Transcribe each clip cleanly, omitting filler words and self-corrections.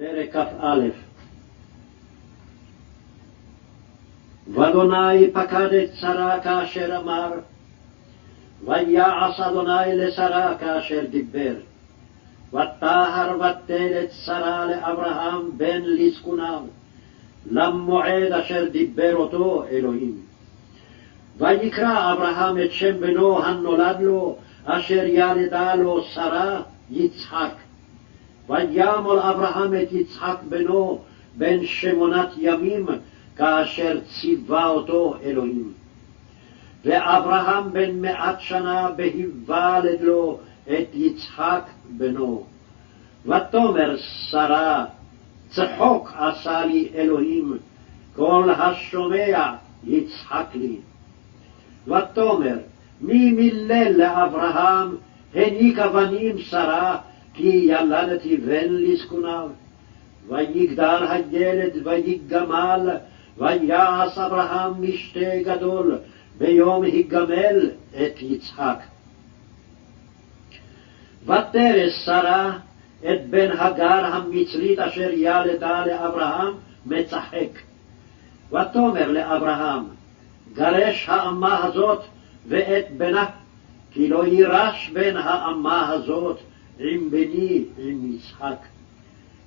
פרק כ"א. ואדוני פקד את שרה כאשר אמר, ויעש אדוני לשרה כאשר דיבר. ותהר ותל את שרה לאברהם בן לזקוניו, למועד אשר דיבר אותו אלוהים. ויקרא אברהם את שם בנו הנולד לו, אשר ילדה לו שרה, יצחק. וימול אברהם את יצחק בנו בן 8 ימים, כאשר ציווה אותו אלוהים. ואברהם בן 100 שנה בהיוולד לו את יצחק בנו. ותאמר שרה, צחוק עשה לי אלוהים, כל השומע יצחק לי. ותאמר, מי מילל לאברהם, הניקה בנים שרה, כי ילדתי בן לזקוניו. ויגדל הילד ויגמל, ויעש אברהם משתה גדול, ביום היגמל את יצחק. ותרש שרה את בן הגר המצרית אשר ילדה לאברהם מצחק. ותאמר לאברהם, גרש האמה הזאת ואת בנה, כי לא יירש בן האמה הזאת עם בני עם יצחק.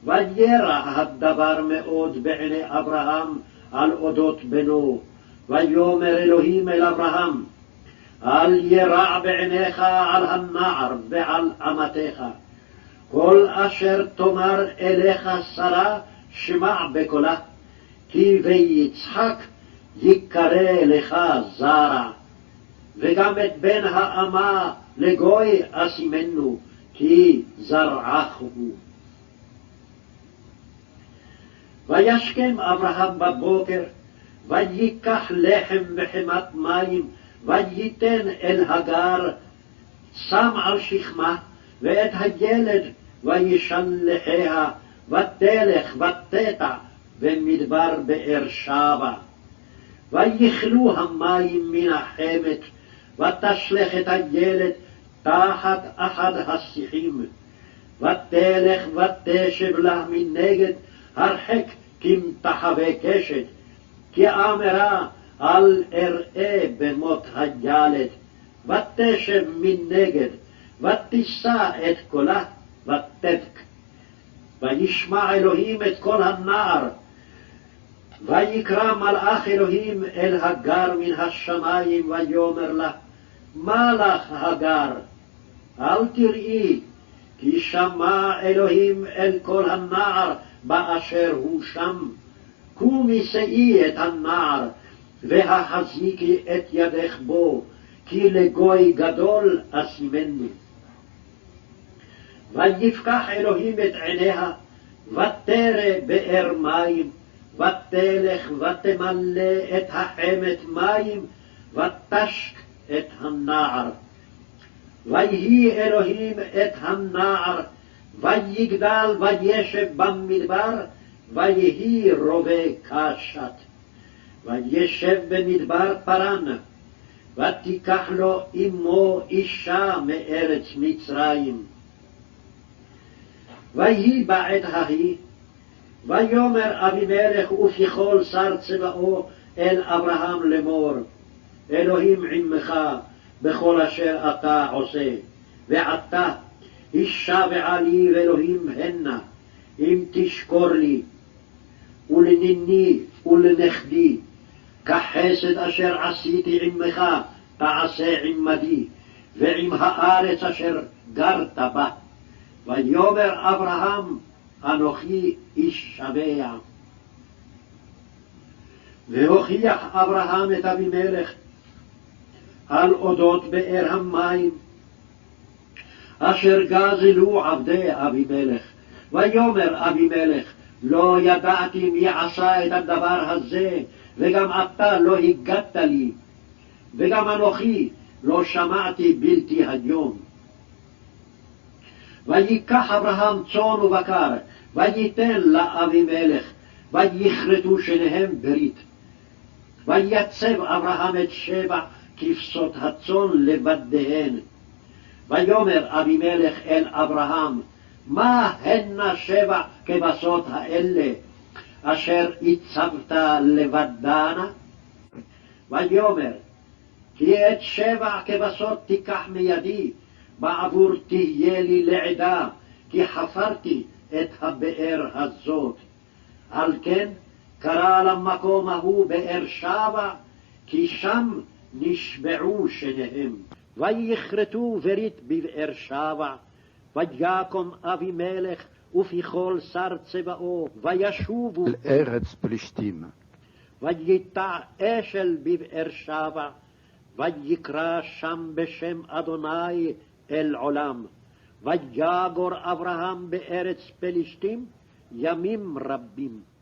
וירע הדבר מאוד בעיני אברהם על אודות בנו. ויאמר אלוהים אל אברהם, אל ירע בעיניך על הנער ועל אמתך. כל אשר תאמר אליך שרה, שמע בקולה, כי ביצחק יקרא לך זרע. וגם את בן האמה לגוי אשימנו, כי זרעך הוא. וישכם אברהם בבוקר, ויקח לחם וחמת מים, וייתן אל הגר, שם על שכמה, ואת הילד וישלחיה, ותלך ותטע במדבר באר שבע. ויכלו המים מן החמת, ותשלך את הילד תחת אחד השיחים. ותלך ותשב לה מנגד, הרחק כמתחווה קשת, כי אמרה אל אראה במות הילד. ותשב מנגד, ותישא את קולה, ותבק. וישמע אלוהים את קול הנער. ויקרא מלאך אלוהים אל הגר מן השמיים, ויאמר לה, מה לך הגר? אל תראי, כי שמע אלוהים אל קול הנער באשר הוא שם. קומי שאי את הנער, והחזיקי את ידך בו, כי לגוי גדול אשימנו. ויפקח אלוהים את עיניה, ותרא באר מים, ותלך ותמלא את החמת מים, ותשק את הנער. ויהי אלוהים את הנער, ויגדל וישב במדבר, ויהי רובה קשת. וישב במדבר פרן, ותיקח לו אמו אישה מארץ מצרים. ויהי בעת ההיא, ויאמר אבימלך ופיכול שר צבאו אל אברהם לאמור, אלוהים עמך בכל אשר אתה עושה, ועתה הישבעה לי ואלוהים הנה, אם תשקור לי, ולניני ולנכדי, כחסד אשר עשיתי עמך תעשה עמדי, ועם הארץ אשר גרת בה. ויאמר אברהם, אנוכי איש שבע. והוכיח אברהם את אבימלך על אודות באר המים, אשר גזלו עבדי אבימלך. ויאמר אבימלך, לא ידעתי מי עשה את הדבר הזה, וגם אתה לא הגדת לי, וגם אנוכי לא שמעתי בלתי היום. ויקח אברהם צאן ובקר, וייתן לאבימלך, ויכרתו שניהם ברית. ויצב אברהם את 7 כבשות הצאן לבדיהן. ויאמר אבימלך אל אברהם, מה הנה 7 כבשות האלה, אשר הצבת לבדנה? ויאמר, כי את 7 כבשות תיקח מידי, בעבור תהיה לי לעדה, כי חפרתי את הבאר הזאת. על כן קרא למקום ההוא באר שבע, כי שם נשבעו שניהם. ויכרתו ברית בבאר שבע, ויקום אבימלך ופיכול שר צבאו, וישובו אל ארץ פלישתים. וייטע אשל בבאר שבע, ויקרא שם בשם אדוני אל עולם. ויגור אברהם בארץ פלישתים ימים רבים.